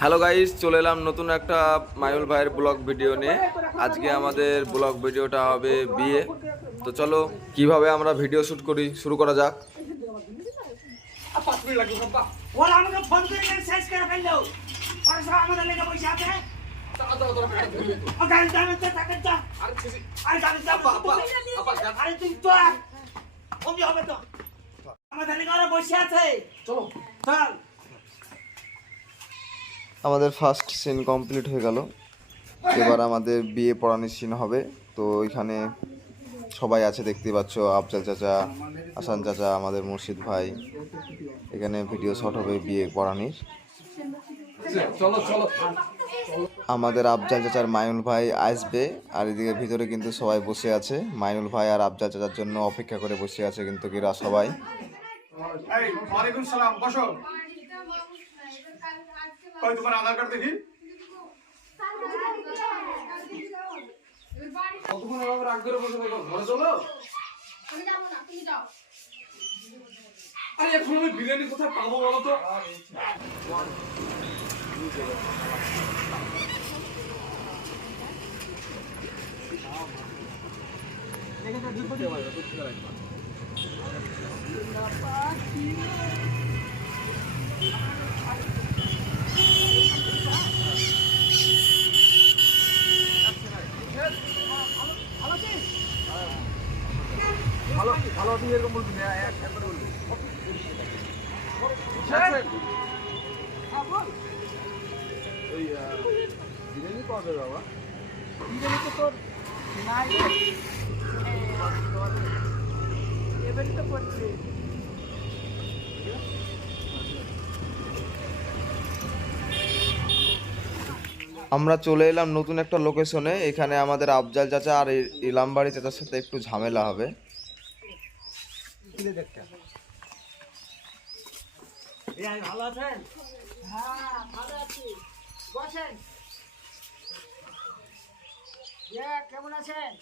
Hello guys চলে এলাম নতুন একটা মায়ুল ভাইয়ের ব্লগ ভিডিও নিয়ে। আজকে আমাদের ব্লগ ভিডিওটা হবে বিয়ে। তো চলো, কীভাবে আমরা ভিডিও শুট করি, শুরু করা যাক। আমাদের বসে আছে চলো চল। আমাদের ফার্স্ট সিন কমপ্লিট হয়ে গেল। এবার আমাদের বিয়ে পড়ানোর সিন হবে। তো এখানে সবাই আছে দেখতে পাচ্ছ, আফজাল চাচা, আসান চাচা, আমাদের মুর্শিদ ভাই। এখানে ভিডিও শট হবে বিয়ে পড়ানির। আমাদের আফজাল চাচার মাইনুল ভাই আসবে। আর এদিকে ভিতরে কিন্তু সবাই বসে আছে। মাইনুল ভাই আর আফজাল চাচার জন্য অপেক্ষা করে বসে আছে কিন্তু এরা সবাই। কই তোমার আধার কার্ড দেখি? আরে এখন বিরিয়ানি কোথায় পাবো বলো তো? ভালো ভালো তুই এরকম বলবি না এক একবার বলবি। ওই বিরিয়ানি পাওয়া যাবে বাবা। বিরিয়ানি তো তোর নাই এবারে তো করছি। আমরা চলে এলাম নতুন একটা লোকেশনে এখানে আমাদের আফজাল চাচা আর ই- ইলামবাড়ি চাচার সাথে একটু ঝামেলা হবে। ভাই ভালো আছেন? হ্যাঁ ভালো আছি। বসেন। ইয়া কেমন আছেন?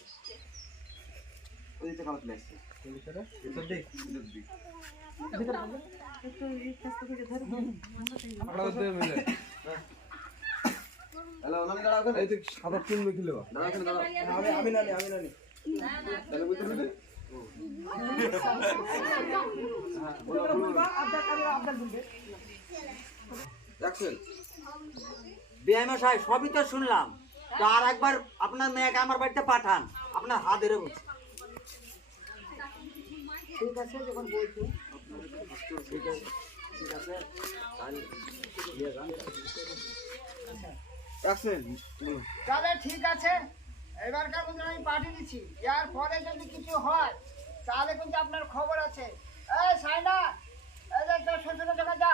এই তো সাদা কিনবে খেলে বা বিআইএম সাহেব সবই তো শুনলাম। তো আর একবার আপনার মেয়েকে আমার বাড়িতে পাঠান। আপনার হাত বলছি। ঠিক আছে যখন বলছি। ঠিক আছে ঠিক আছে। তাহলে ঠিক আছে এবারকার মধ্যে আমি পাঠিয়ে দিচ্ছি। এর পরে যদি কিছু হয় কিন্তু আপনার খবর আছে। এই সাইনা এই যে ছোট ছোট যা